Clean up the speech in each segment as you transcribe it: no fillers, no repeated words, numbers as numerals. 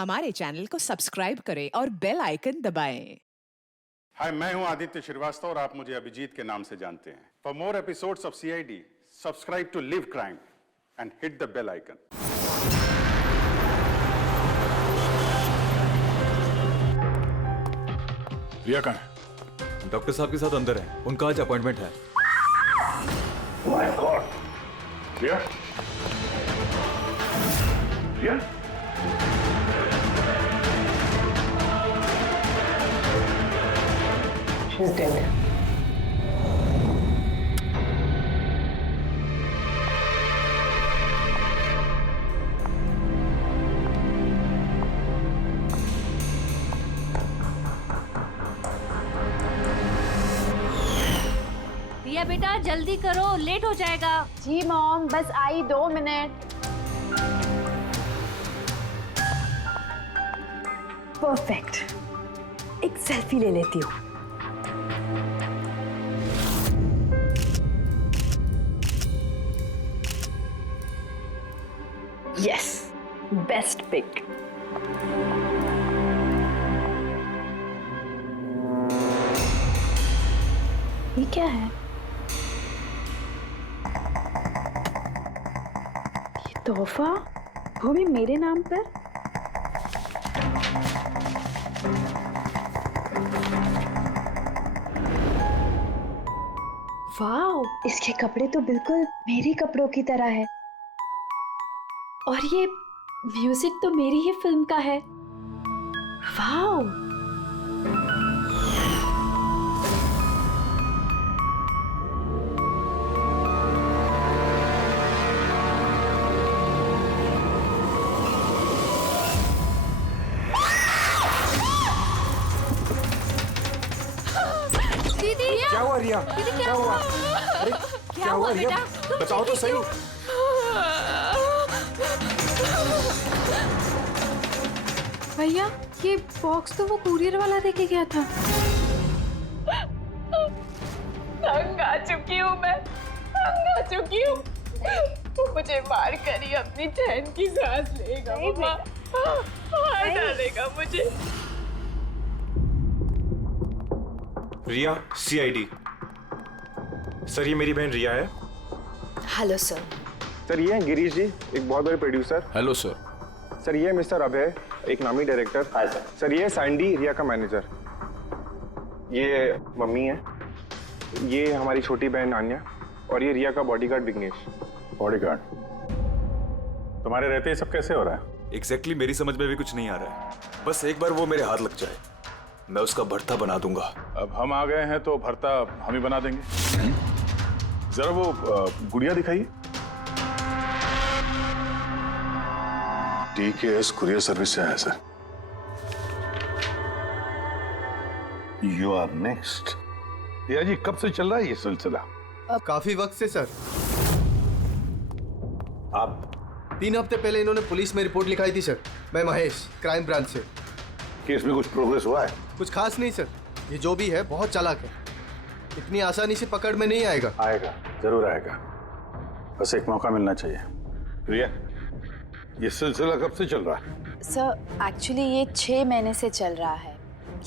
हमारे चैनल को सब्सक्राइब करें और बेल आइकन दबाएं। हाय, मैं हूं आदित्य श्रीवास्तव और आप मुझे अभिजीत के नाम से जानते हैं। For more episodes of CID, subscribe to LIV Crime and hit the bell icon. Riya कहाँ है? डॉक्टर साहब के साथ अंदर है, उनका आज अपॉइंटमेंट है। My god! Riya? Riya? She's dead. Riya बेटा जल्दी करो, लेट हो जाएगा। जी मॉम, बस आई 2 मिनट। परफेक्ट, एक सेल्फी ले लेती हूँ। Yes, best pic. ये क्या है? ये तोहफा, वो भी मेरे नाम पर। वाओ, इसके कपड़े तो बिल्कुल मेरे कपड़ों की तरह है। और ये म्यूजिक तो मेरी ही फिल्म का है। वाओ, दीदी क्या हुआ रिया? दीदी क्या हुआ? अरे क्या हुआ रिया? बेटा? बताओ तो सही। भैया, ये बॉक्स तो वो कुरियर वाला देके गया था। तंग आ चुकी हूँ मैं, तंग आ चुकी हूँ। वो मुझे मार कर ही अपनी चैन की सांस लेगा, मम्मा मार डालेगा मुझे। रिया, सीआईडी। सर, ये मेरी बहन रिया है। Hello sir. सर ये हैं गिरीश जी, एक बहुत बड़े प्रोड्यूसर। Hello sir. सर ये मिस्टर अभय, एक नामी डायरेक्टर। Hi sir. सर ये सैंडी, रिया का मैनेजर। ये मम्मी है, ये हमारी छोटी बहन आन्या, और ये रिया का बॉडीगार्ड विघ्नेश। बॉडीगार्ड? तुम्हारे रहते ये सब कैसे हो रहा है? एग्जैक्टली मेरी समझ में भी कुछ नहीं आ रहा है। बस एक बार वो मेरे हाथ लग जाए, मैं उसका भर्ता बना दूंगा। अब हम आ गए हैं तो भरता हम ही बना देंगे। जरा वो गुड़िया दिखाइए। DKS कुरियर सर्विस से आया sir. You are next. Riya ji, कब से चल रहा है ये सिलसिला? काफी वक्त से सर। आप 3 हफ्ते पहले इन्होंने पुलिस में रिपोर्ट लिखाई थी सर। मैं महेश, क्राइम ब्रांच से। केस में कुछ प्रोग्रेस हुआ है? कुछ खास नहीं सर, ये जो भी है बहुत चालाक है, इतनी आसानी से पकड़ में नहीं आएगा। आएगा, जरूर आएगा। बस एक मौका मिलना चाहिए। रिया, ये सिलसिला कब से चल रहा है? सर एक्चुअली ये 6 महीने से चल रहा है।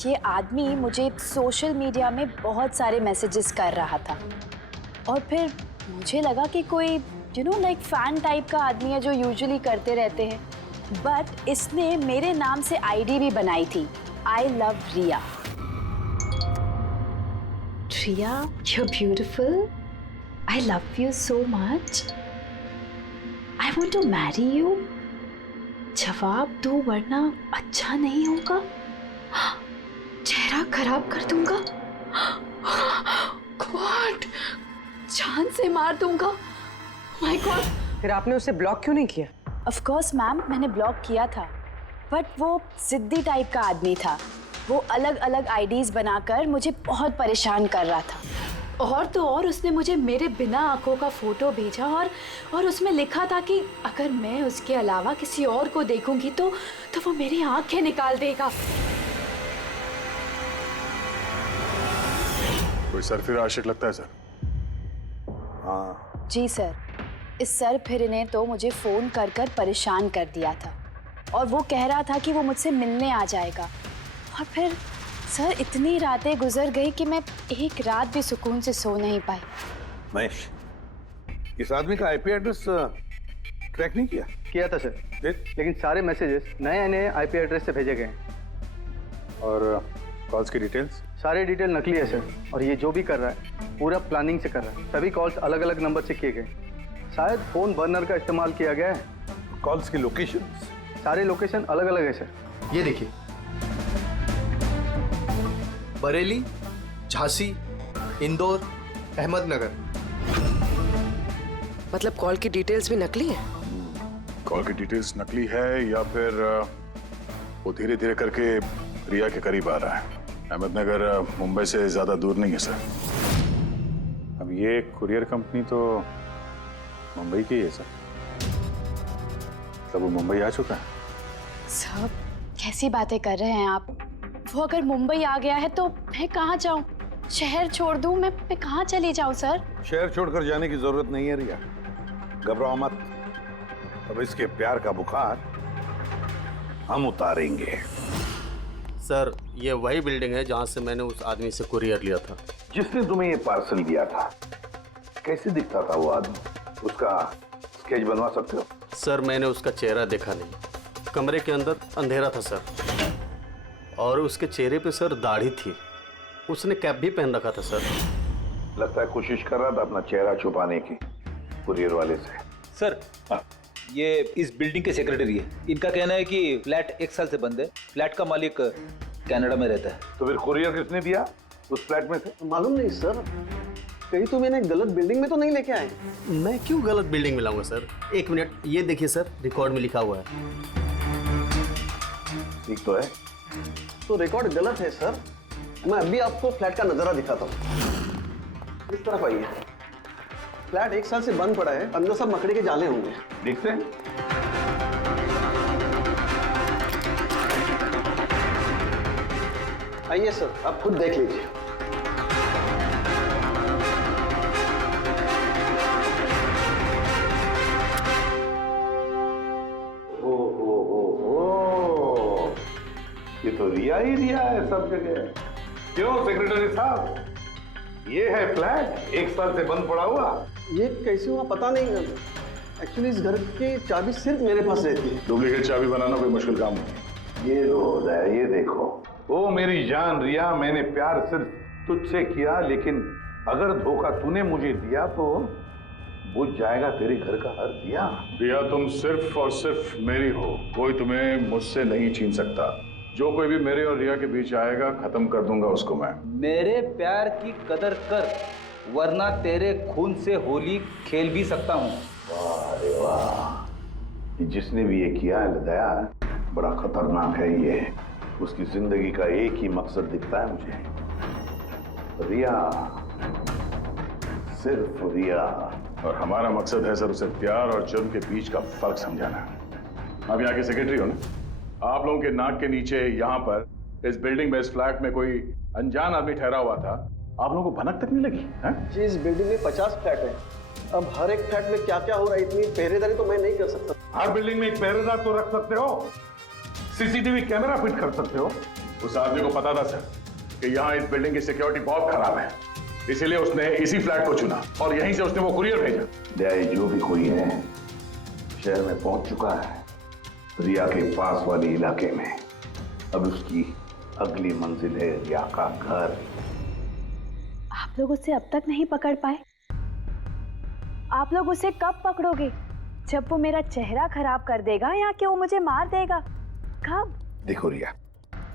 ये आदमी मुझे सोशल मीडिया में बहुत सारे मैसेजेस कर रहा था, और फिर मुझे लगा कि कोई लाइक फैन टाइप का आदमी है जो यूजुअली करते रहते हैं। बट इसने मेरे नाम से आईडी भी बनाई थी, I love Riya. Riya, you're beautiful. I love you so much. I want to marry you. जवाब दो वरना अच्छा नहीं होगा, चेहरा खराब कर दूंगा, गॉड जान से मार दूंगा। My God. फिर आपने उसे ब्लॉक क्यों नहीं किया? ऑफ कोर्स मैम, मैंने ब्लॉक किया था, बट वो जिद्दी टाइप का आदमी था। वो अलग अलग आईडीज बनाकर मुझे बहुत परेशान कर रहा था। और तो और उसने मुझे मेरे बिना आंखों का फोटो भेजा, और उसमें लिखा था कि अगर मैं उसके अलावा किसी और को देखूंगी तो वो मेरी आंखें निकाल देगा। कोई सरफिर आशिक लगता है सर। हाँ जी सर, इस सर फिर ने तो मुझे फोन कर कर परेशान कर दिया था। और वो कह रहा था कि वो मुझसे मिलने आ जाएगा। और फिर सर इतनी रातें गुजर गई कि मैं एक रात भी सुकून से सो नहीं पाई। महेश, इस आदमी का आईपी एड्रेस ट्रैक नहीं किया? किया था सर, लेकिन सारे मैसेजेस नए नए आईपी एड्रेस से भेजे गए हैं। और कॉल्स की डिटेल्स? सारे डिटेल नकली है सर, और ये जो भी कर रहा है पूरा प्लानिंग से कर रहा है। सभी कॉल्स अलग अलग नंबर से किए गए, शायद फोन बर्नर का इस्तेमाल किया गया है। कॉल्स की लोकेशन? सारे लोकेशन अलग अलग है सर। ये देखिए, बरेली, झांसी, इंदौर, अहमदनगर। मतलब कॉल की डिटेल्स भी नकली है? कॉल की डिटेल्स नकली है या फिर वो धीरे धीरे करके रिया के करीब आ रहा है। अहमदनगर मुंबई से ज्यादा दूर नहीं है सर। अब ये कुरियर कंपनी तो मुंबई की है सर। मतलब वो मुंबई आ चुका है। सब कैसी बातें कर रहे हैं आप? वो अगर मुंबई आ गया है तो मैं कहाँ जाऊँ? शहर छोड़ दूँ? मैं कहाँ चली जाऊँ सर? शहर छोड़कर जाने की जरूरत नहीं है रिया, घबराओ मत। अब इसके प्यार का बुखार हम उतारेंगे। सर ये वही बिल्डिंग है जहाँ से मैंने उस आदमी से कुरियर लिया था। जिसने तुम्हें ये पार्सल दिया था, कैसे दिखता था वो आदमी? उसका स्केच बनवा सकते हो? सर मैंने उसका चेहरा देखा नहीं, कमरे के अंदर अंधेरा था सर, और उसके चेहरे पे सर दाढ़ी थी। उसने कैप भी पहन रखा था सर। लगता है कोशिश कर रहा था अपना चेहरा छुपाने की कुरियर वाले से। सर ये इस बिल्डिंग के सेक्रेटरी है। इनका कहना है कि फ्लैट 1 साल से बंद है। फ्लैट का मालिक कनाडा में रहता है। तो फिर कुरियर किसने दिया उस फ्लैट में से? मालूम नहीं सर, कहीं तो मैंने गलत बिल्डिंग में तो नहीं लेके आए। मैं क्यों गलत बिल्डिंग में लाऊंगा सर? एक मिनट, ये देखिए सर, रिकॉर्ड में लिखा हुआ है। ठीक तो है? तो रिकॉर्ड गलत है सर। मैं अभी आपको फ्लैट का नजारा दिखाता हूँ। इस तरफ आइए। फ्लैट 1 साल से बंद पड़ा है, अंदर सब मकड़ी के जाले होंगे। देखते हैं। आइए सर, आप खुद देख लीजिए। ये तो रिया ही रिया है सब जगह। क्यों सेक्रेटरी साहब, ये है फ्लैट 1 साल से बंद पड़ा हुआ। ये कैसे हुआ पता नहीं। एक्चुअली इस घर की चाबी सिर्फ मेरे पास रहती है। डुप्लीकेट चाबी बनाना कोई मुश्किल काम नहीं। ये लो है, ये देखो। ओ मेरी जान रिया, मैंने प्यार सिर्फ तुझसे किया, लेकिन अगर धोखा तूने मुझे दिया तो बुझ जाएगा तेरे घर का हर दिया। रिया, तुम सिर्फ और सिर्फ मेरी हो, कोई तुम्हें मुझसे नहीं छीन सकता। जो कोई भी मेरे और रिया के बीच आएगा, खत्म कर दूंगा उसको मैं। मेरे प्यार की कदर कर, वरना तेरे खून से होली खेल भी सकता हूँ। वाह रे वाह, जिसने भी ये किया है दया, बड़ा खतरनाक है ये। उसकी जिंदगी का एक ही मकसद दिखता है मुझे, रिया, सिर्फ रिया। और हमारा मकसद है सर उसे प्यार और जुर्म के बीच का फर्क समझाना। आप यहाँ के सेक्रेटरी हो ना? आप लोगों के नाक के नीचे यहाँ पर इस बिल्डिंग में, इस फ्लैट में कोई अनजान आदमी ठहरा हुआ था। आप लोगों को भनक तक नहीं लगी है? जी, इस बिल्डिंग में 50 फ्लैट है। अब हर एक फ्लैट में क्या क्या हो रहा है, इतनी पहरेदारी तो मैं नहीं कर सकता। हर बिल्डिंग में एक पहरेदार तो रख सकते हो, सीसीटीवी कैमरा फिट कर सकते हो। उस आदमी को पता था सर कि यहाँ इस बिल्डिंग की सिक्योरिटी बहुत खराब है, इसीलिए उसने इसी फ्लैट को चुना और यहीं से उसने वो कुरियर भेजा। दया, जो भी कोई है शहर में पहुंच चुका है, रिया के पास वाले इलाके में। अब उसकी अगली मंजिल है रिया का घर। आप लोग उसे अब तक नहीं पकड़ पाए? आप लोग उसे कब पकड़ोगे? जब वो मेरा चेहरा खराब कर देगा या कि वो मुझे मार देगा? कब? देखो रिया,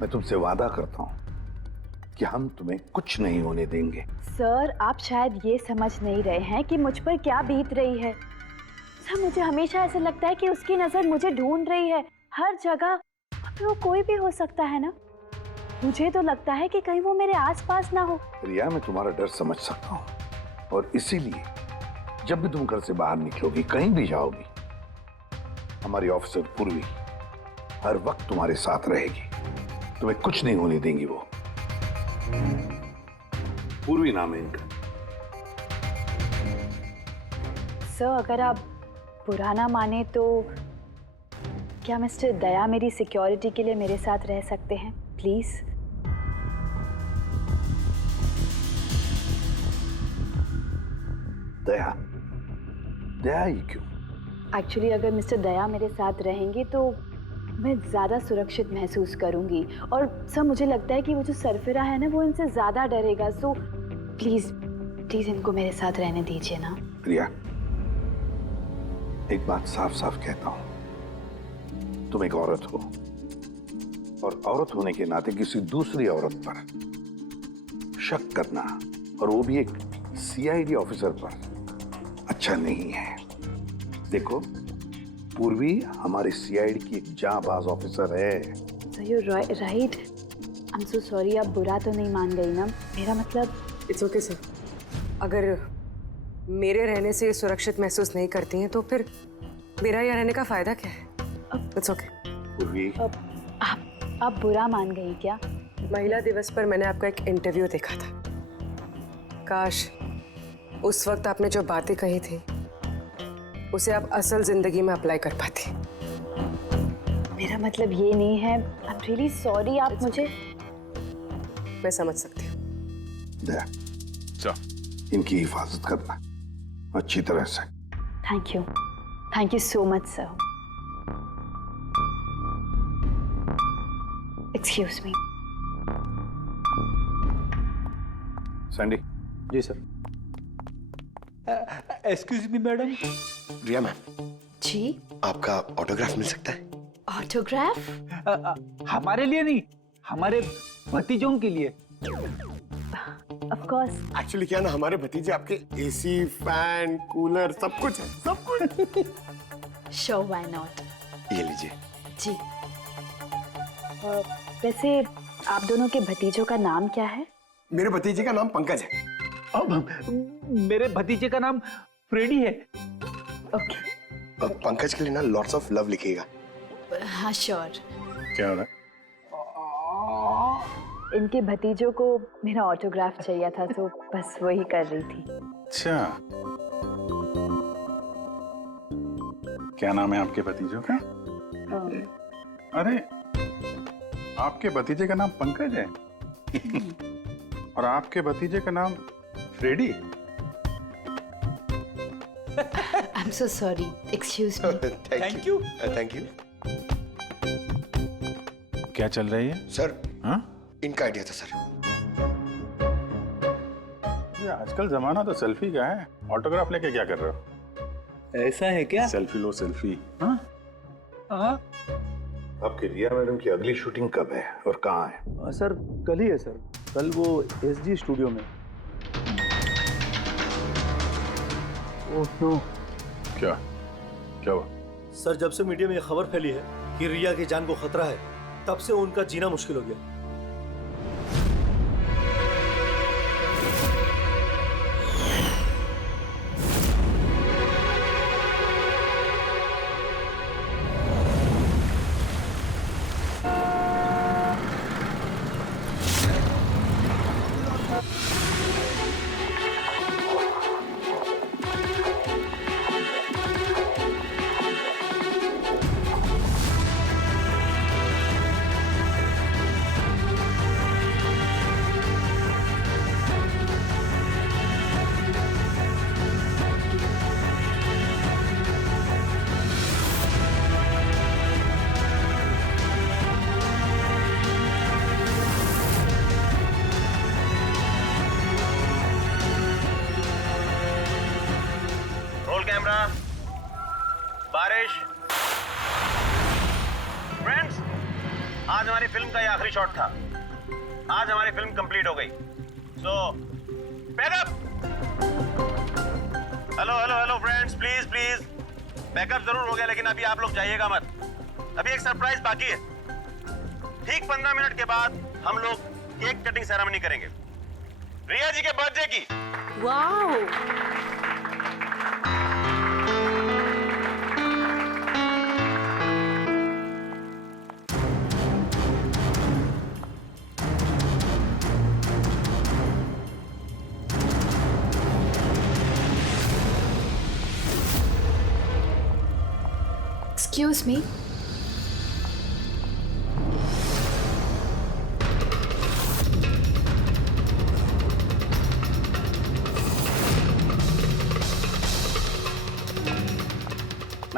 मैं तुमसे वादा करता हूं कि हम तुम्हें कुछ नहीं होने देंगे। सर, आप शायद ये समझ नहीं रहे हैं कि मुझ पर क्या बीत रही है। सर, मुझे हमेशा ऐसा लगता है कि उसकी नजर मुझे ढूंढ रही है हर जगह। अब वो कोई भी हो सकता है ना? मुझे तो लगता है कि कहीं वो मेरे आसपास ना हो। रिया, मैं तुम्हारा डर समझ सकता हूँ, और इसीलिए जब भी तुम घर से बाहर निकलोगी, कहीं भी जाओगी, हमारी ऑफिसर पूर्वी हर वक्त तुम्हारे साथ रहेगी। तुम्हें कुछ नहीं होने देंगी वो। पूर्वी नाम है इनका। सर, अगर आप बुरा ना माने तो क्या मिस्टर दया मेरी सिक्योरिटी के लिए मेरे साथ रह सकते हैं प्लीज? दया, दया ही क्यों? एक्चुअली अगर मिस्टर दया मेरे साथ रहेंगे तो मैं ज़्यादा सुरक्षित महसूस करूंगी, और सर मुझे लगता है कि वो जो सरफिरा है ना वो इनसे ज़्यादा डरेगा। सो प्लीज़ प्लीज़ इनको मेरे साथ रहने दीजिए ना। प्रिया, एक बात साफ साफ कहता हूं, तुम एक औरत हो और औरत होने के नाते किसी दूसरी औरत पर शक करना, और वो भी एक सीआईडी ऑफिसर पर, अच्छा नहीं है। देखो, पूर्वी हमारी सीआईडी की एक जांबाज ऑफिसर है। So you right. I am so sorry, आप बुरा तो नहीं मान गई ना? मेरा मतलब इट्स ओके सर। अगर मेरे रहने से सुरक्षित महसूस नहीं करती हैं तो फिर मेरा यहाँ रहने का फायदा क्या है? It's okay. पूर्वी, आप बुरा मान गई क्या? महिला दिवस पर मैंने आपका एक इंटरव्यू देखा था। काश उस वक्त आपने जो बातें कही थी उसे आप असल जिंदगी में अप्लाई कर पाती। मेरा मतलब ये नहीं है। आई एम रियली सॉरी। आप मुझे मैं समझ सकती हूँ। दया, इनकी हिफाजत करना अच्छी तरह से। Thank you so much sir. Excuse me. Sandy. जी sir. Excuse me madam. Riya ma'am ji, आपका ऑटोग्राफ मिल सकता है? ऑटोग्राफ? हमारे लिए नहीं, हमारे भतीजों के लिए। Of course. एक्चुअली क्या ना, हमारे भतीजे आपके एसी, फैन, कूलर सब कुछ है, सब कुछ। Sure, why not. ये लीजिए। जी। वैसे आप दोनों के भतीजों का नाम क्या है? मेरे भतीजे का नाम पंकज है। अब मेरे भतीजे का नाम फ्रेडी है। ओके। पंकज के लिए ना लॉट्स ऑफ लव लिखिएगा। हाँ श्योर। क्या हो रहा है? इनके भतीजों को मेरा ऑटोग्राफ चाहिए था तो बस वही कर रही थी। अच्छा, क्या नाम है आपके भतीजों का? अरे, आपके भतीजे का नाम पंकज है और आपके भतीजे का नाम Freddie. I am so sorry, excuse me. Thank you. Thank you. क्या चल रही है सर? हाँ, इनका आइडिया था सर। ये आजकल जमाना तो सेल्फी का है, ऑटोग्राफ लेके क्या कर रहे हो? ऐसा है क्या? सेल्फी लो सेल्फी। हाँ? आपकी रिया मैडम की अगली शूटिंग कब है और कहाँ है? सर कल ही है सर, कल वो एसजी स्टूडियो में। Oh no. क्या हुआ? सर, जब से मीडिया में ये खबर फैली है कि रिया की जान को खतरा है, तब से उनका जीना मुश्किल हो गया। कैमरा, बारिश। फ्रेंड्स, आज हमारी फिल्म का ये आखिरी शॉट था। आज हमारी फिल्म कंप्लीट हो गई। So backup. Hello friends, please backup जरूर हो गया, लेकिन अभी आप लोग जाइएगा मत। अभी एक सरप्राइज बाकी है। ठीक 15 मिनट के बाद हम लोग केक कटिंग सेरेमनी करेंगे रिया जी के बर्थडे की। वाह। Excuse me.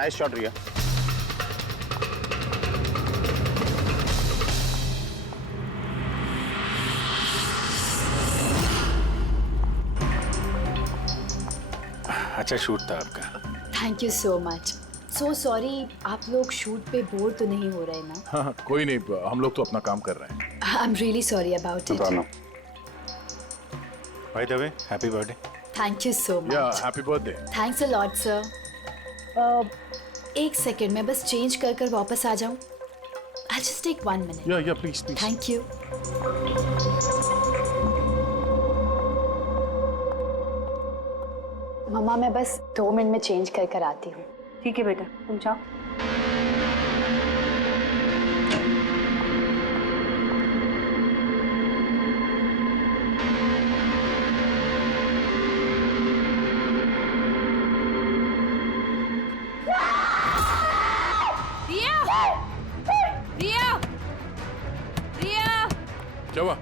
नाइस शॉट रिया। अच्छा शूट था आपका। Thank you so much. So sorry, आप लोग शूट पे बोर तो नहीं हो रहे ना? हाँ कोई नहीं, हम लोग तो अपना काम कर रहे हैं। I am really sorry about it. By the way happy birthday. Thank you so much. Yeah happy birthday. Thanks a lot sir. एक सेकेंड, मैं बस चेंज कर वापस आ जाऊं। I just take 1 minute. Yeah please please. Thank you. मम्मा मैं बस 2 मिनट में चेंज कर आती हूँ। ठीक है बेटा, तुम जाओ। क्या हुआ?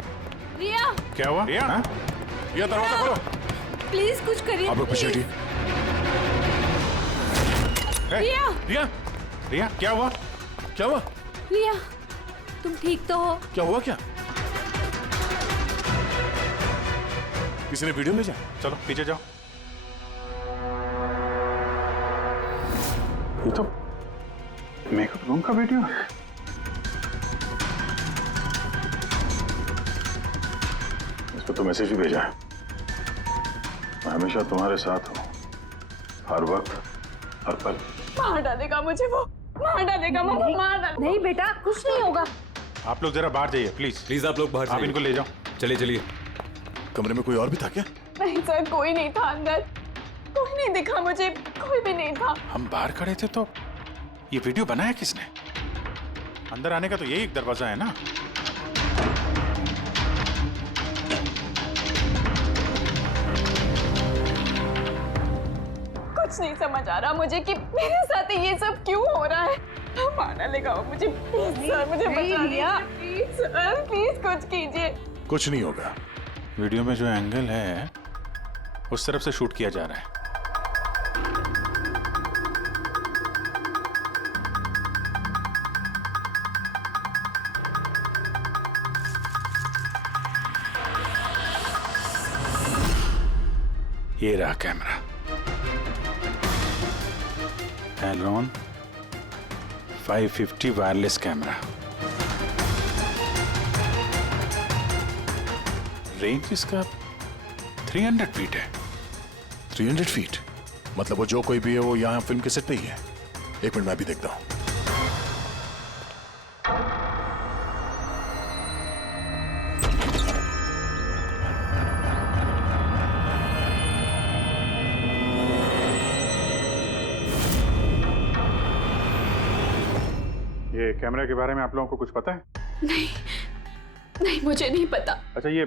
रिया, क्या हुआ? रिया, हाँ? रिया दरवाजा खोलो। प्लीज कुछ करिए। आप लोग पीछे हटिए। रिया, रिया, रिया क्या हुआ? क्या हुआ? रिया, तुम ठीक तो हो? क्या हुआ क्या? किसी ने वीडियो भेजा? चलो पीछे जाओ। ये तो मेकअप रूम का वीडियो है। इसको तो मैसेज भी भेजा है। मैं हमेशा तुम्हारे साथ हूँ, हर वक्त, हर पल। मार डालेगा मुझे वो, मार डालेगा, मार डालेगा। नहीं बेटा, कुछ नहीं होगा। आप लोग जरा बाहर जाइए प्लीज। प्लीज आप लोग बाहर आप इनको ले जाओ। चलिए चलिए। कमरे में कोई और भी था क्या? नहीं सर, कोई नहीं था अंदर, कोई नहीं दिखा मुझे, कोई भी नहीं था। हम बाहर खड़े थे तो ये वीडियो बनाया किसने? अंदर आने का तो यही एक दरवाजा है ना। कुछ नहीं समझ आ रहा मुझे कि मेरे साथ ये सब क्यों हो रहा है। मार डालेगा वो मुझे। प्लीज सर, मुझे बचा लिया। प्लीज सर, प्लीज कुछ कीजिए। कुछ नहीं होगा। वीडियो में जो एंगल है उस तरफ से शूट किया जा रहा है। ये रहा camera. Elron 550 wireless camera. Range इसका 300 फीट है। 300 फीट? मतलब वो जो कोई भी है वो यहाँ फिल्म के सेट पे ही है। एक मिनट मैं भी देखता हूँ। ये कैमरे के बारे में आप लोगों को कुछ पता है? नहीं मुझे नहीं पता। अच्छा ये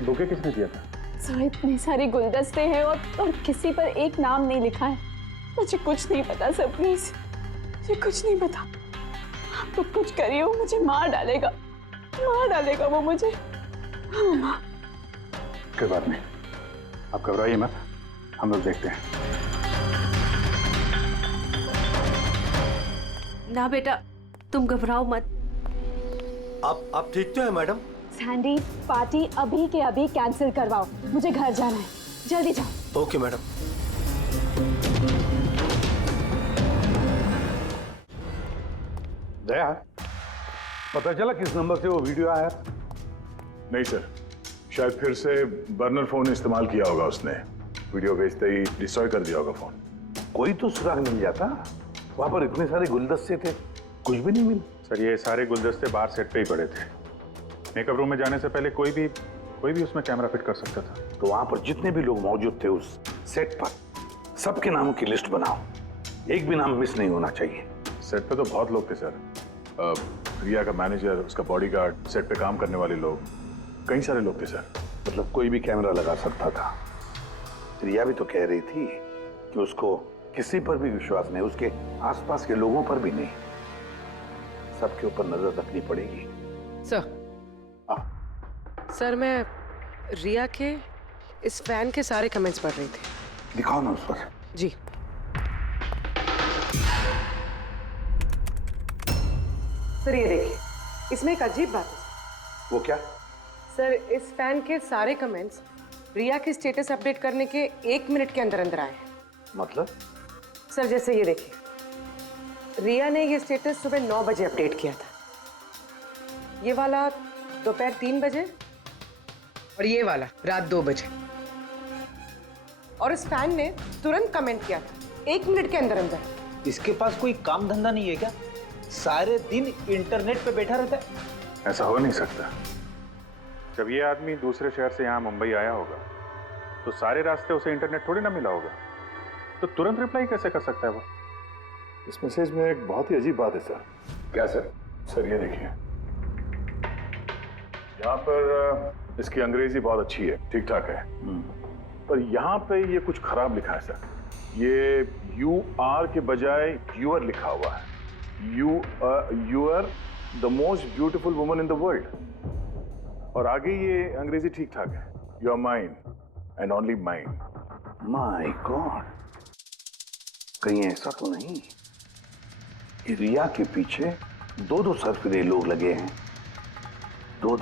बुके किसने दिया था? सर इतने सारे गुलदस्ते हैं और किसी पर एक नाम नहीं लिखा है। मुझे कुछ नहीं पता सर, प्लीज मुझे कुछ नहीं पता। आप तो कुछ करिए, वो मुझे मार डालेगा वो मुझे। कोई बात नहीं, आप घबराइए मत, हम लोग देखते हैं। ना बेटा, तुम घबराओ मत। आप ठीक तो है मैडम? सैंडी, पार्टी अभी के अभी कैंसिल करवाओ, मुझे घर जाना है, जल्दी जाओ। Okay madam. दया, पता चला किस नंबर से वो वीडियो आया? नहीं सर, शायद फिर से बर्नर फोन इस्तेमाल किया होगा उसने। वीडियो भेजते ही डिस्ट्रॉय कर दिया होगा फोन। कोई तो सुराग मिल जाता। वहां पर इतने सारे गुलदस्ते थे, कुछ भी नहीं मिला। सर ये सारे गुलदस्ते बाहर सेट पे ही पड़े थे। मेकअप रूम में जाने से पहले कोई भी उसमें कैमरा फिट कर सकता था। तो वहां पर जितने भी लोग मौजूद थे उस सेट पर, सबके नामों की लिस्ट बनाओ, एक भी नाम मिस नहीं होना चाहिए। सेट पे तो बहुत लोग थे सर। रिया का मैनेजर, उसका बॉडीगार्ड, सेट पे काम करने वाले लोग, कई सारे लोग थे सर। मतलब कोई भी कैमरा लगा सकता था। रिया भी तो कह रही थी कि उसको किसी पर भी विश्वास नहीं, उसके आसपास के लोगों पर भी नहीं, सबके ऊपर नजर रखनी पड़ेगी। सर मैं रिया के इस फैन के सारे कमेंट्स पढ़ रही थी। दिखाओ ना उस पर। जी। सर ये देखिए, इसमें एक अजीब बात है। वो क्या? सर इस फैन के सारे कमेंट्स रिया के स्टेटस अपडेट करने के 1 मिनट के अंदर अंदर आए हैं। मतलब? सर जैसे ये देखिए, रिया ने ये स्टेटस सुबह 9 बजे अपडेट किया था, ये वाला दोपहर 3 बजे और ये वाला रात 2 बजे। और इस फैन ने तुरंत कमेंट किया था 1 मिनट के अंदर अंदर। इसके पास कोई काम धंधा नहीं है क्या? सारे दिन इंटरनेट पे बैठा रहता है। ऐसा हो नहीं सकता। जब ये आदमी दूसरे शहर से यहाँ मुंबई आया होगा तो सारे रास्ते उसे इंटरनेट थोड़ी ना मिला होगा, तो तुरंत रिप्लाई कैसे कर सकता है वो? इस मैसेज में एक बहुत ही अजीब बात है सर। क्या सर? सर ये देखिए, यहाँ पर इसकी अंग्रेजी बहुत अच्छी है, ठीक ठाक है, पर यहाँ पे ये कुछ खराब लिखा है सर। ये यू आर के बजाय यूर लिखा हुआ है। You are the most beautiful woman in the world. और आगे ये अंग्रेजी ठीक ठाक है, you are mine and only mine. My god, कहीं ऐसा तो नहीं कि रिया के पीछे 2 सरफिरे लोग लगे हैं? 2।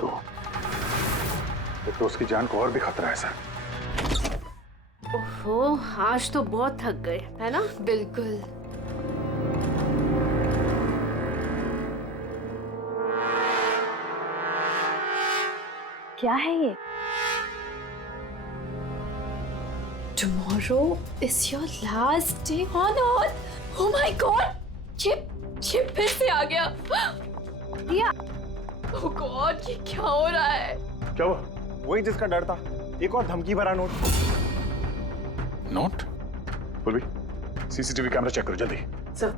तो उसकी जान को और भी खतरा है सर। ओहो, आज तो बहुत थक गए, है ना? बिल्कुल। क्या है ये? Tomorrow is your last day on earth. Oh my God! ये फिर से आ गया। रिया, oh God, ये क्या हो रहा है? क्या हुआ? वही जिसका डर था, एक और धमकी भरा नोट। नोट? पूर्वी, सीसीटीवी कैमरा चेक करो जल्दी। सर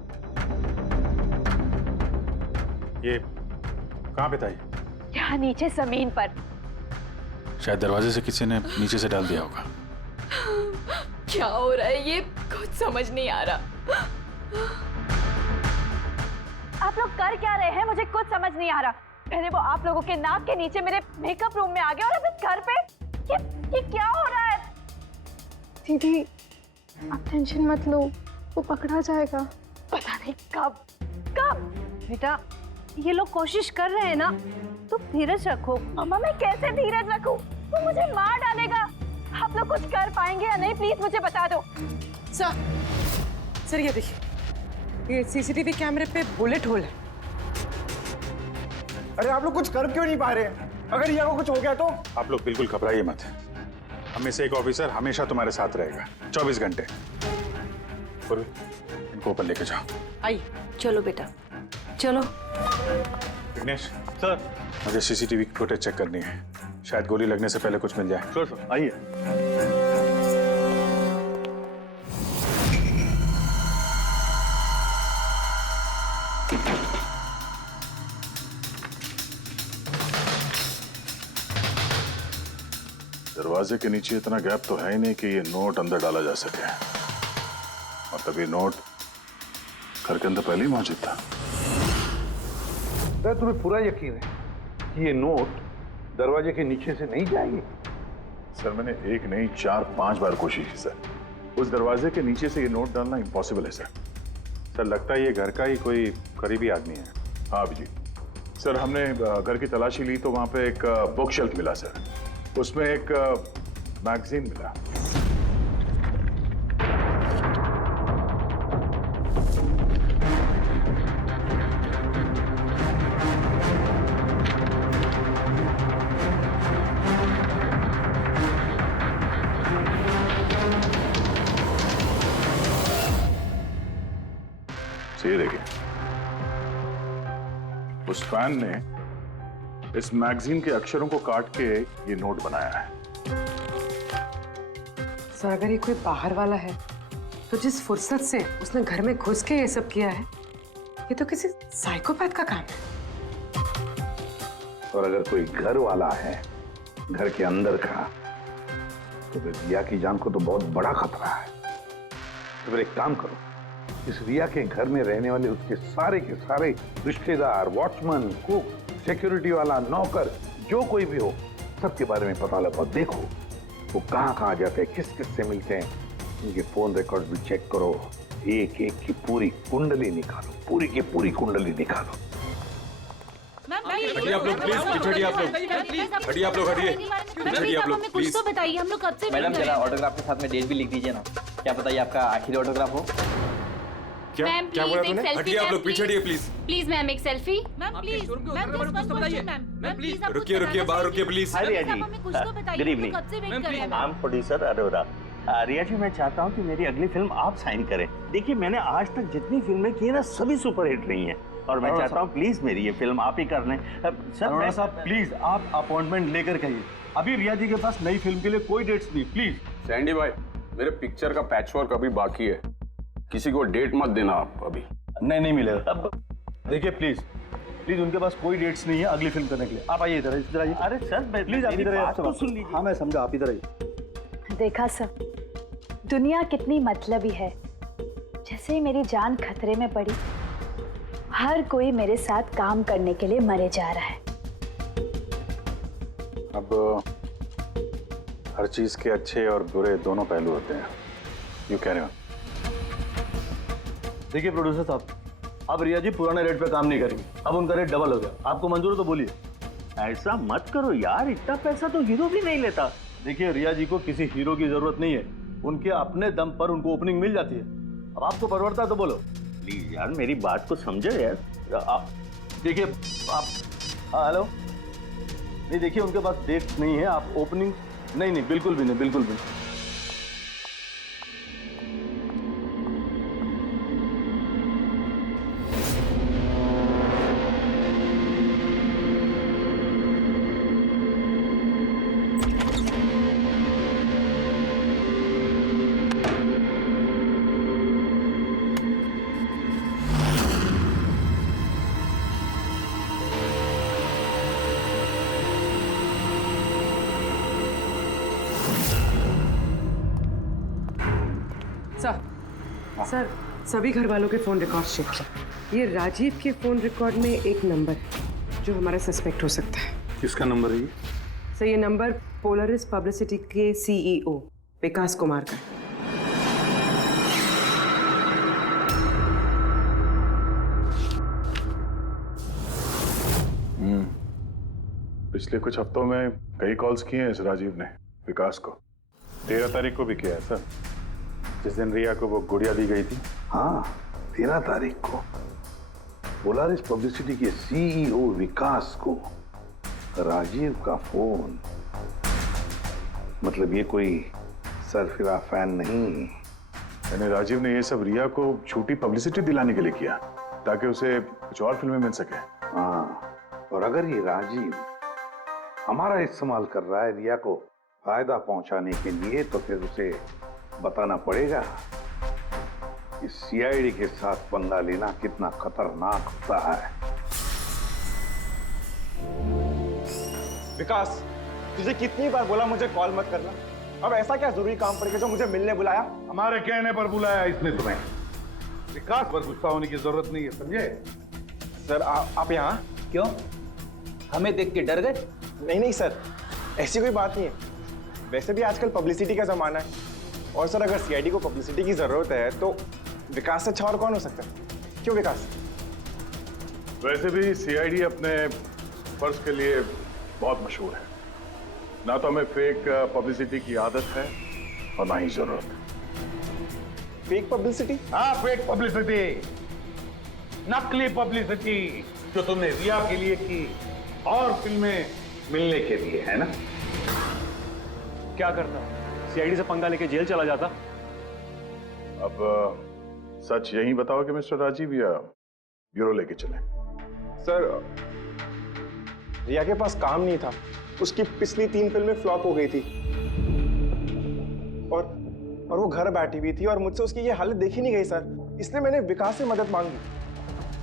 ये कहाँ पे था? यहाँ नीचे जमीन पर। शायद दरवाजे से किसी ने नीचे से डाल दिया होगा। क्या हो रहा है ये कुछ समझ नहीं आ रहा। आप लोग कर क्या रहे हैं मुझे कुछ समझ नहीं आ रहा। पहले वो आप लोगों के नाक के नीचे मेरे मेकअप रूम में आ गया और अब इस घर पे ये क्या हो रहा है? दीदी आप टेंशन मत लो, वो पकड़ा जाएगा। पता नहीं कब। बेटा ये लोग कोशिश कर रहे हैं ना, तो धीरज रखो। मम्मा मैं कैसे धीरज रखूं? वो मुझे मार डालेगा। आप लोग कुछ कर पाएंगे या नहीं प्लीज मुझे बता दो। सर ये देखिए, ये सीसीटीवी कैमरे पे बुलेट होल है। अरे आप लोग कुछ कर क्यों नहीं पा रहे? अगर रिया को कुछ हो गया तो? आप लोग बिल्कुल घबराइए मत। हम में से एक ऑफिसर हमेशा तुम्हारे साथ रहेगा 24 घंटे। पूर्वी, इनको ऊपर लेके जाओ। आइए। चलो बेटा चलो। विघ्नेश सर, मुझे सीसीटीवी फुटेज चेक करनी है, शायद गोली लगने से पहले कुछ मिल जाए। श्योर सर, आइए। दरवाजे के नीचे इतना गैप तो है ही नहीं कि ये नोट अंदर डाला जा सके। मतलब ये नोट घर के अंदर पहले ही मौजूद था। सर तुम्हें पूरा यकीन है कि ये नोट दरवाजे के नीचे से नहीं जाएंगे? सर मैंने 1 नहीं 4-5 बार कोशिश की सर। उस दरवाजे के नीचे से ये नोट डालना इम्पॉसिबल है सर। सर लगता है ये घर का ही कोई करीबी आदमी है। हाँ अभिजीत सर, हमने घर की तलाशी ली तो वहां पे एक बुक शेल्फ मिला सर, उसमें एक मैगजीन मिला। ये देखिए, उस फैन ने इस मैगजीन के अक्षरों को काट के ये नोट बनाया है। सर अगर ये कोई बाहर वाला है तो जिस फुर्सत से उसने घर में घुस के ये सब किया है, ये तो किसी साइकोपैथ का काम है। और अगर कोई घर वाला है घर के अंदर का, तो फिर रिया की जान को तो बहुत बड़ा खतरा है। तो फिर एक काम करो, इस रिया के घर में रहने वाले उसके सारे के सारे रिश्तेदार, वॉचमैन, कुक, सिक्योरिटी वाला, नौकर, जो कोई भी हो, सबके बारे में पता लगाओ। देखो वो कहाँ जाते हैं, किस किस से मिलते हैं, उनके फोन रिकॉर्ड भी चेक करो। एक एक की पूरी कुंडली निकालो, पूरी की पूरी कुंडली निकालो। हटिए आप लोग प्लीज, हटिए आप लोग, हटिए आप लोग, हटिए, हटिए आप लोग प्लीज। तो बताइए, हम लोग कब से मैडम जरा ऑटोग्राफ के साथ में डेट भी लिख दीजिए ना, क्या पता ये आपका आखिरी ऑटोग्राफ हो। क्या बोला तूने? हटिए आप लोग, पीछे हटिए प्लीज। प्लीज मैम एक selfie. Ma'am please, ma'am please रुकिए रुकिए, बाहर रुकिए प्लीज। हाय रिया जी, कुछ तो बताइए, गुड इवनिंग। कब से वेट कर रहे हैं। I am producer Arora. Riya ji, मैं चाहता हूँ कि मेरी अगली फिल्म आप साइन करें। देखिए, मैंने आज तक जितनी फिल्में की है ना, सभी सुपरहिट रही हैं, और मैं चाहता हूँ प्लीज मेरी ये फिल्म आप ही कर लें। अरोड़ा साहब प्लीज, आप अपॉइंटमेंट लेकर कहिए। अभी रिया जी के पास नई फिल्म के लिए कोई डेट्स नहीं, प्लीज। सैंडी भाई, मेरे पिक्चर का पैचवर्क अभी बाकी है, किसी को डेट मत देना आप अभी। नहीं मिलेगा। देखिए प्लीज प्लीज, उनके पास कोई डेट्स नहीं है अगली फिल्म करने के लिए। आप आइए इधर आइए। अरे सर, प्लीज आप इधर आइए, तो सुन लीजिए। हाँ मैं समझा, आप इधर आइए। देखा सब, दुनिया कितनी मतलबी है। जैसे ही मेरी जान खतरे में पड़ी, हर कोई मेरे साथ काम करने के लिए मरे जा रहा है। अब हर चीज के अच्छे और बुरे दोनों पहलू होते हैं। You carry on. देखिए प्रोड्यूसर साहब, अब रिया जी पुराने रेट पे काम नहीं करेंगे, अब उनका रेट डबल हो गया। आपको मंजूर है तो बोलिए। ऐसा मत करो यार, इतना पैसा तो हीरो भी नहीं लेता। देखिए रिया जी को किसी हीरो की जरूरत नहीं है, उनके अपने दम पर उनको ओपनिंग मिल जाती है। अब आपको परवड़ता है तो बोलो। प्लीज यार, मेरी बात को समझो यार। आप देखिए, आप हेलो, नहीं देखिए उनके पास डेट नहीं है। आप ओपनिंग नहीं, बिल्कुल भी नहीं, बिल्कुल भी नहीं। सर, सभी घर वालों के फोन रिकॉर्ड चेक किए। ये राजीव के फोन रिकॉर्ड में एक नंबर है जो हमारा सस्पेक्ट हो सकता है। किसका नंबर है ये? सर, ये नंबर पोलरिस पब्लिसिटी के CEO विकास कुमार का। पिछले कुछ हफ्तों में कई कॉल्स किए हैं इस राजीव ने विकास को। 13 तारीख को भी किया है सर, जिस दिन रिया को वो गुड़िया दी गई थी। हाँ, 13 तारीख को पोलारिस पब्लिसिटी के CEO विकास को राजीव का फोन। मतलब ये कोई सरफिरा फैन नहीं। यानी राजीव ने ये सब रिया को झूठी पब्लिसिटी दिलाने के लिए किया ताकि उसे कुछ और फिल्में मिल सके। हाँ, और अगर ये राजीव हमारा इस्तेमाल कर रहा है रिया को फायदा पहुंचाने के लिए, तो फिर उसे बताना पड़ेगा कि CID के साथ पंगा लेना कितना खतरनाक होता है। विकास, तुझे कितनी बार बोला मुझे कॉल मत करना। अब ऐसा क्या जरूरी काम पड़ गया जो मुझे मिलने बुलाया? हमारे कहने पर बुलाया इसने तुम्हें। विकास पर गुस्सा होने की जरूरत नहीं है, समझे? सर, आप यहाँ क्यों? हमें देख के डर गए? नहीं सर, ऐसी कोई बात नहीं है। वैसे भी आजकल पब्लिसिटी का जमाना है, और सर अगर CID को पब्लिसिटी की जरूरत है तो विकास से अच्छा और कौन हो सकता है? क्यों विकास? वैसे भी CID अपने फर्ज के लिए बहुत मशहूर है। ना तो हमें फेक पब्लिसिटी की आदत है और ना ही जरूरत। Fake publicity? हाँ, फेक पब्लिसिटी, नकली पब्लिसिटी जो तुमने रिया के लिए की और फिल्में मिलने के लिए, है ना? क्या करता? CID से पंगा लेके जेल चला जाता। अब सच यही बताओ कि मिस्टर राजीव या ब्यूरो लेके चले। सर, रिया के पास काम नहीं था, उसकी पिछली 3 फिल्में फ्लॉप हो गई थी, और वो घर बैठी हुई थी और मुझसे उसकी ये हालत देखी नहीं गई सर। इसलिए मैंने विकास से मदद मांगी,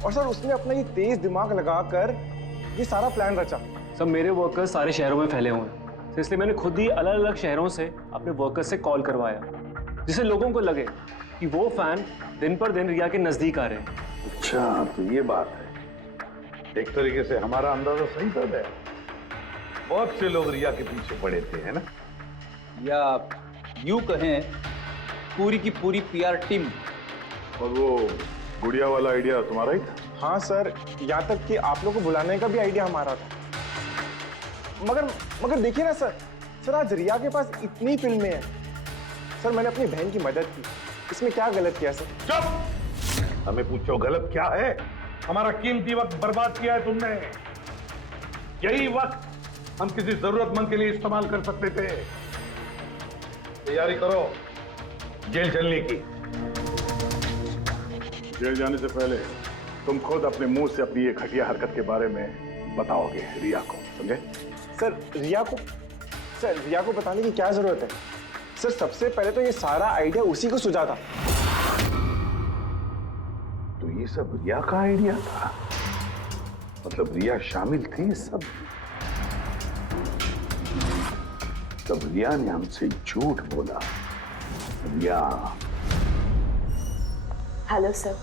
और सर उसने अपना ये तेज दिमाग लगाकर ये सारा प्लान रचा। सब मेरे वर्कर्स सारे शहरों में फैले हुए हैं, तो इसलिए मैंने खुद ही अलग अलग शहरों से अपने वर्कर्स से कॉल करवाया, जिससे लोगों को लगे कि वो फैन दिन पर दिन रिया के नजदीक आ रहे हैं। अच्छा, तो ये बात है। एक तरीके से हमारा अंदाजा सही था। बहुत से लोग रिया के पीछे पड़े थे, है ना? या यूं कहें पूरी की पूरी PR टीम। और वो गुड़िया वाला आइडिया तुम्हारा ही था? हाँ सर, यहाँ तक कि आप लोग को बुलाने का भी आइडिया हमारा था। मगर देखिए ना सर आज रिया के पास इतनी फिल्में हैं। सर मैंने अपनी बहन की मदद की, इसमें क्या गलत किया सर? चुप! हमें पूछो गलत क्या है? हमारा कीमती वक्त बर्बाद किया है तुमने। यही वक्त हम किसी जरूरतमंद के लिए इस्तेमाल कर सकते थे। तैयारी करो जेल चलने की। जेल जाने से पहले तुम खुद अपने मुंह से अपनी ये घटिया हरकत के बारे में बताओगे रिया को, समझे? सर रिया को बताने की क्या जरूरत है? सर सबसे पहले तो ये सारा आइडिया उसी को सुझा था। तो ये सब रिया का आइडिया था? मतलब रिया शामिल थी इस सब? तब रिया ने हमसे झूठ बोला। रिया। Hello sir.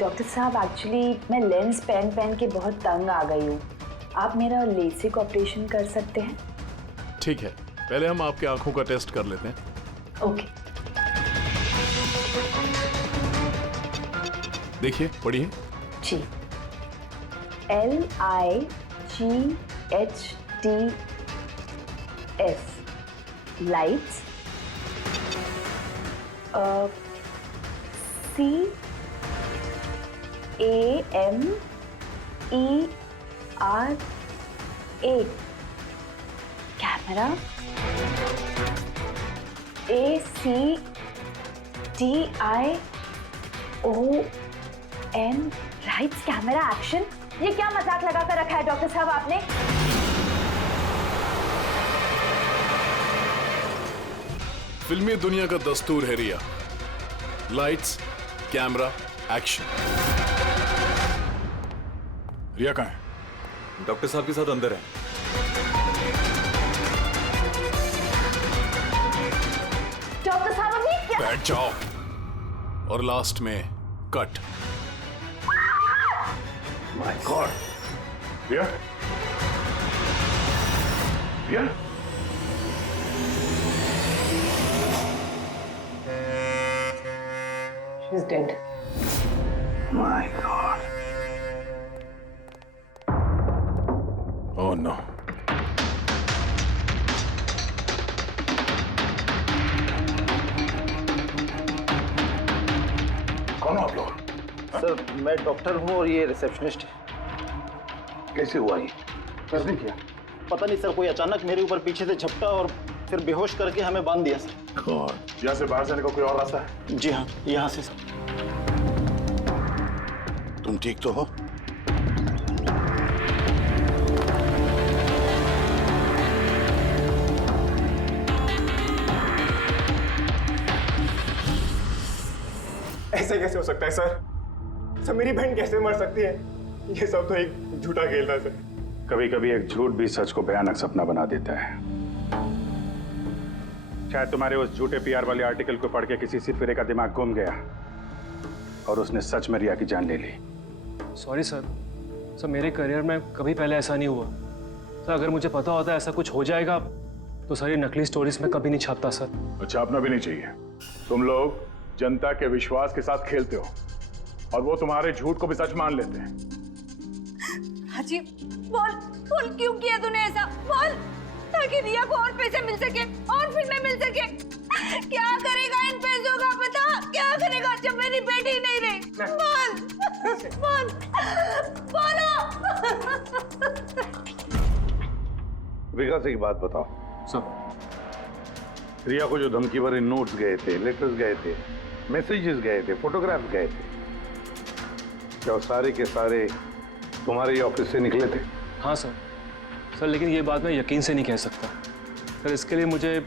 डॉक्टर साहब, एक्चुअली मैं लेंस पहन के बहुत तंग आ गई हूँ। आप मेरा लेसिक ऑपरेशन कर सकते हैं? ठीक है, पहले हम आपकी आंखों का टेस्ट कर लेते हैं। ओके। देखिए, पढ़िए। जी। LIGHTS lights. CAMERA camera. ACTION lights camera action. ये क्या मजाक लगा कर रखा है डॉक्टर साहब आपने? फिल्मी दुनिया का दस्तूर है रिया, लाइट्स कैमरा एक्शन। रिया कहाँ है? डॉक्टर साहब के साथ अंदर है। डॉक्टर साहब अभी क्या? बैठ जाओ और लास्ट में cut. My god. Riya? Riya? She's dead. My God. Oh no. कौन हो आप लोग? सर मैं डॉक्टर हूँ और ये रिसेप्शनिस्ट है। कैसे हुआ ये? किसने किया? पता नहीं सर, कोई अचानक मेरे ऊपर पीछे से झपटा और फिर बेहोश करके हमें बांध दिया सर। यहाँ से बाहर जाने का कोई और रास्ता है? जी हाँ, यहाँ से सर। तुम ठीक तो हो? ऐसे कैसे हो सकता है सर? मेरी बहन कैसे मर सकती है? ये सब तो एक झूठा खेल था सर। कभी कभी एक झूठ भी सच को भयानक सपना बना देता है। शायद तुम्हारे उस झूठे पीआर वाले आर्टिकल को पढ़ के किसी सिरफिरे का दिमाग घूम गया और उसने सच में रिया की जान ले ली। सॉरी सर, मेरे करियर में कभी पहले ऐसा नहीं हुआ सर। अगर मुझे पता होता ऐसा कुछ हो जाएगा तो सारी नकली स्टोरीज में कभी नहीं छापता सर। छापना भी नहीं चाहिए। तुम लोग जनता के विश्वास के साथ खेलते हो और वो तुम्हारे झूठ को भी सच मान लेते हैं। राजीव, बोल क्यों किया तूने ऐसा? बोल, ताकि रिया को और पैसे मिल सके और फिल्में मिल सके। क्या करेगा इन पैसों का पता? क्या करेगा जब मेरी बेटी नहीं रही? बोल बोलो। विकास एक बात बताओ सर। रिया को जो धमकी भरे नोट्स गए थे, लेटर्स गए थे, मैसेजेस गए थे, फोटोग्राफ्स गए थे, क्या वो सारे के सारे तुम्हारे ही ऑफिस से निकले थे? हाँ सर, लेकिन ये बात मैं यकीन से नहीं कह सकता सर। इसके लिए मुझे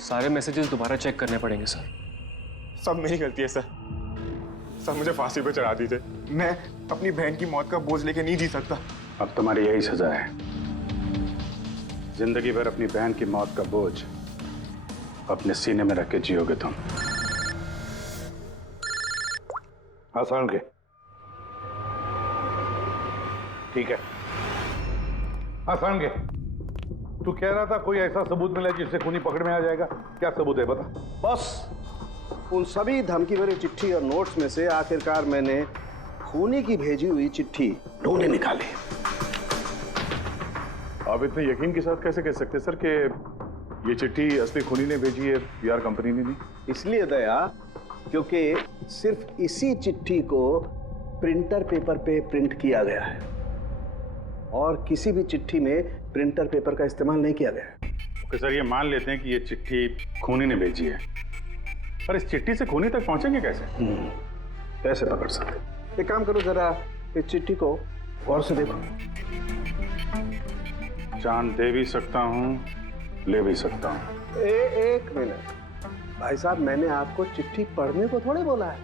सारे मैसेजेस दोबारा चेक करने पड़ेंगे सर। सब मेरी गलती है सर। मुझे फांसी पे चढ़ा दीजिए। मैं अपनी बहन की मौत का बोझ लेके नहीं जी सकता। अब तुम्हारी यही सजा है, जिंदगी भर अपनी बहन की मौत का बोझ अपने सीने में रख के जियोगे तुम। आसान के ठीक है। आसान के तू कह रहा था कोई ऐसा सबूत मिला जिससे खूनी पकड़ में आ जाएगा। क्या सबूत है बता? बस उन सभी धमकी भरी चिट्ठी और नोट्स में से आखिरकार मैंने खूनी की भेजी हुई चिट्ठी ढूंढे निकाली। आप इतने यकीन के साथ कैसे कह सकते सर कि ये चिट्ठी असली खूनी ने भेजी है, पीआर कंपनी ने नहीं? इसलिए दया, क्योंकि सिर्फ इसी चिट्ठी को प्रिंटर पेपर पे प्रिंट किया गया है और किसी भी चिट्ठी में प्रिंटर पेपर का इस्तेमाल नहीं किया गया है। ओके सर, ये मान लेते हैं कि ये चिट्ठी खूनी ने भेजी है, पर इस चिट्ठी से खूनी तक पहुंचेंगे कैसे? कैसे पकड़ सकते? एक काम करो, जरा इस चिट्ठी को गौर से देखो। चांद दे भी सकता हूँ, ले भी सकता हूँ। एक मिनट भाई साहब, मैंने आपको चिट्ठी पढ़ने को थोड़े बोला है।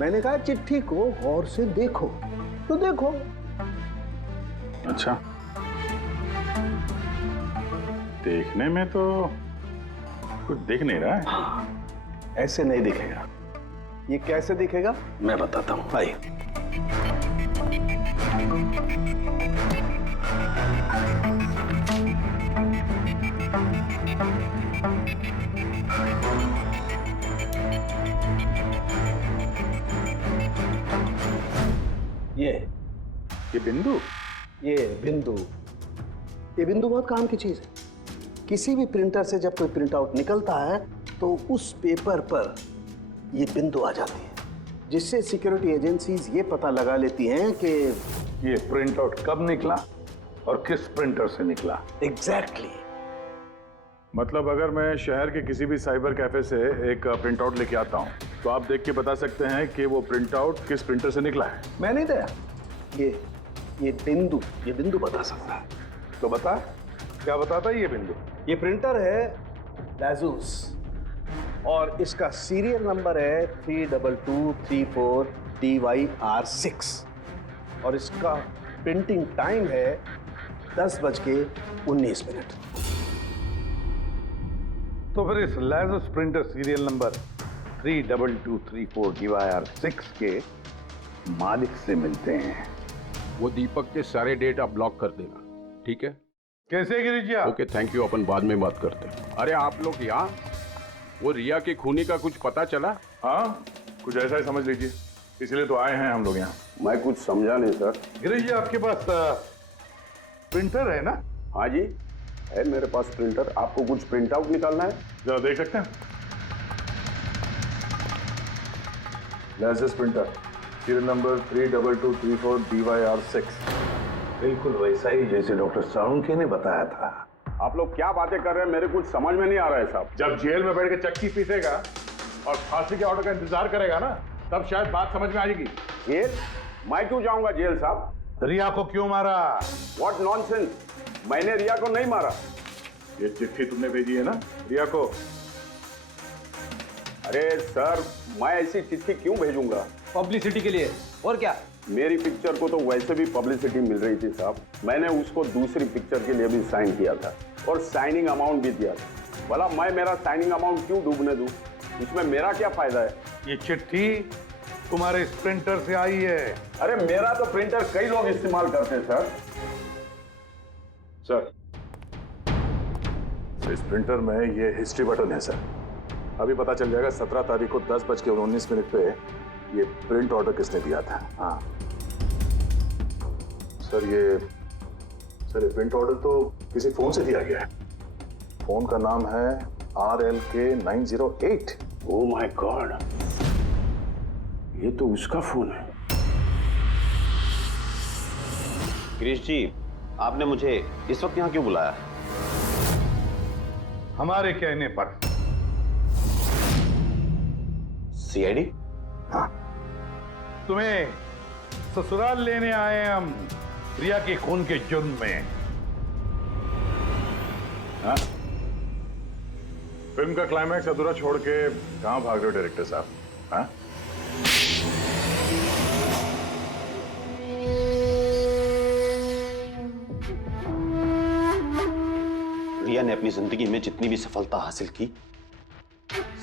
मैंने कहा चिट्ठी को गौर से देखो, तो देखो। अच्छा, देखने में तो कुछ दिख नहीं रहा है। ऐसे नहीं दिखेगा। ये कैसे दिखेगा मैं बताता हूँ, आइए। ये बिंदु, ये बिंदु बहुत काम की चीज है। किसी भी प्रिंटर से जब कोई प्रिंट आउट निकलता है तो उस पेपर पर ये बिंदु आ जाती है, जिससे सिक्योरिटी एजेंसीज ये पता लगा लेती हैं कि ये प्रिंट आउट कब निकला और किस प्रिंटर से निकला। एग्जैक्टली। मतलब अगर मैं शहर के किसी भी साइबर कैफे से एक प्रिंट आउट लेके आता हूँ तो आप देख के बता सकते हैं कि वो प्रिंट आउट किस प्रिंटर से निकला है? मैं नहीं दया, ये बिंदु बता सकता है। तो बता, क्या बताता है ये बिंदु? ये प्रिंटर है लाजूस और इसका सीरियल नंबर है 32234 DYR6 और इसका प्रिंटिंग टाइम है 10:19। तो फिर इस लाजूस प्रिंटर सीरियल नंबर 32234 DYR6 के मालिक से मिलते हैं। वो दीपक के सारे डेटा ब्लॉक कर देना, ठीक है? कैसे गिरिजा? ओके, थैंक यू, अपन बाद में बात करते हैं। अरे आप लोग यहाँ, वो रिया के खूनी का कुछ पता चला? हाँ, कुछ ऐसा ही समझ लीजिए, इसलिए तो आए हैं हम लोग यहाँ। मैं कुछ समझा नहीं सर। गिरिजा, आपके पास प्रिंटर है ना? हाँ जी, है मेरे पास प्रिंटर। आपको कुछ प्रिंट आउट निकालना है? जरा देख सकते हैं। Licence printer serial number 32234 DYR6, बिल्कुल वैसा ही जैसे डॉक्टर साळुंखे ने बताया था। आप लोग क्या बातें कर रहे हैं, मेरे कुछ समझ में नहीं आ रहा है साहब। जब जेल में बैठ के चक्की पीसेगा और फांसी के ऑर्डर का इंतजार करेगा ना, तब शायद बात समझ में आएगी। जेल? मैं क्यों जाऊंगा जेल साहब? रिया को क्यों मारा? व्हाट नॉनसेंस, मैंने रिया को नहीं मारा। ये चिट्ठी तुमने भेजी है ना रिया को? अरे सर, मैं ऐसी चिट्ठी क्यों भेजूंगा? पब्लिसिटी के लिए, और क्या? मेरी पिक्चर को तो वैसे भी पब्लिसिटी मिल रही थी साहब। मैंने उसको दूसरी पिक्चर के लिए भी साइन किया था और साइनिंग अमाउंट भी दिया था। भला मैं मेरा साइनिंग अमाउंट क्यों डूबने दूं? इसमें मेरा क्या फायदा है? ये चिट्ठी तुम्हारे इस प्रिंटर से आई है। अरे मेरा तो प्रिंटर कई लोग इस्तेमाल करते हैं सर। सर, इस प्रिंटर में ये हिस्ट्री बटन है सर। अभी पता चल जाएगा 17 तारीख को 10:19 पे ये प्रिंट ऑर्डर किसने दिया था। हाँ सर, ये प्रिंट ऑर्डर तो किसी फोन से दिया गया है। फोन का नाम है RLK908। ओह माय गॉड, ये तो उसका फोन है। गिरीश जी, आपने मुझे इस वक्त यहाँ क्यों बुलाया? हमारे कहने पर। CID? हाँ, तुम्हें ससुराल लेने आए हैं हम, रिया के खून के जुर्म में। हाँ? फिल्म का क्लाइमैक्स अधूरा छोड़ के कहां भाग रहे हो डायरेक्टर साहब? हाँ? रिया ने अपनी जिंदगी में जितनी भी सफलता हासिल की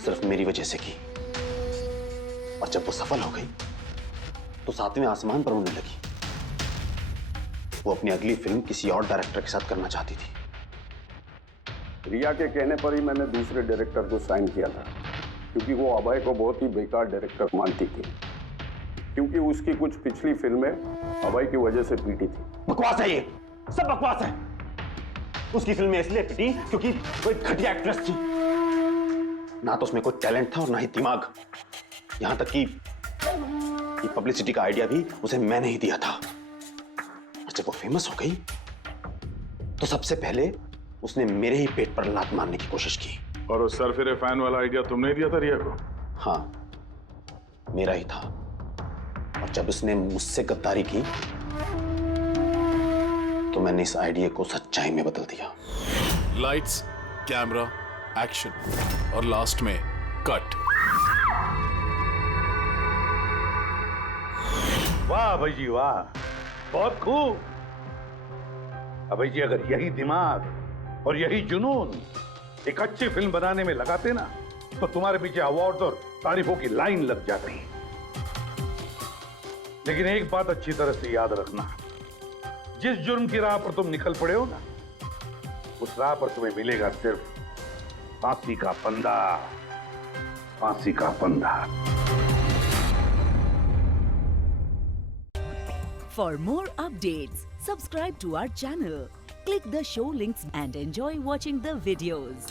सिर्फ मेरी वजह से की, और जब वो सफल हो गई तो 7वें आसमान पर उड़ने लगी। वो अपनी अगली फिल्म किसी और डायरेक्टर के साथ करना चाहती थी। रिया के कहने पर ही मैंने दूसरे डायरेक्टर को साइन किया था। क्योंकि वो अभय को बहुत ही बेकार डायरेक्टर मानती थी, क्योंकि उसकी कुछ पिछली फिल्में अभय की वजह से पीटी थी। बकवास है ये, सब बकवास है। उसकी फिल्में इसलिए पिटी क्योंकि वो एक घटिया एक्ट्रेस थी। ना तो उसमें कोई टैलेंट था और ना ही दिमाग। यहां तक कि ये पब्लिसिटी का आइडिया भी उसे मैंने ही दिया था। और जब वो फेमस हो गई तो सबसे पहले उसने मेरे ही पेट पर लात मारने की कोशिश की। और उस सरफिरे फैन वाला आइडिया तुमने ही दिया था रिया को? हाँ, मेरा ही था। और जब उसने मुझसे गद्दारी की तो मैंने इस आइडिया को सच्चाई में बदल दिया। लाइट्स, कैमरा, एक्शन और लास्ट में कट। वाह भाई जी वाह, बहुत खूब। अभय जी अगर यही दिमाग और यही जुनून एक अच्छी फिल्म बनाने में लगाते ना तो तुम्हारे पीछे अवार्ड और तारीफों की लाइन लग जाती। लेकिन एक बात अच्छी तरह से याद रखना, जिस जुर्म की राह पर तुम निकल पड़े हो ना, उस राह पर तुम्हें मिलेगा सिर्फ फांसी का फंदा, फांसी का फंदा। For more updates, subscribe to our channel, click the show links and enjoy watching the videos.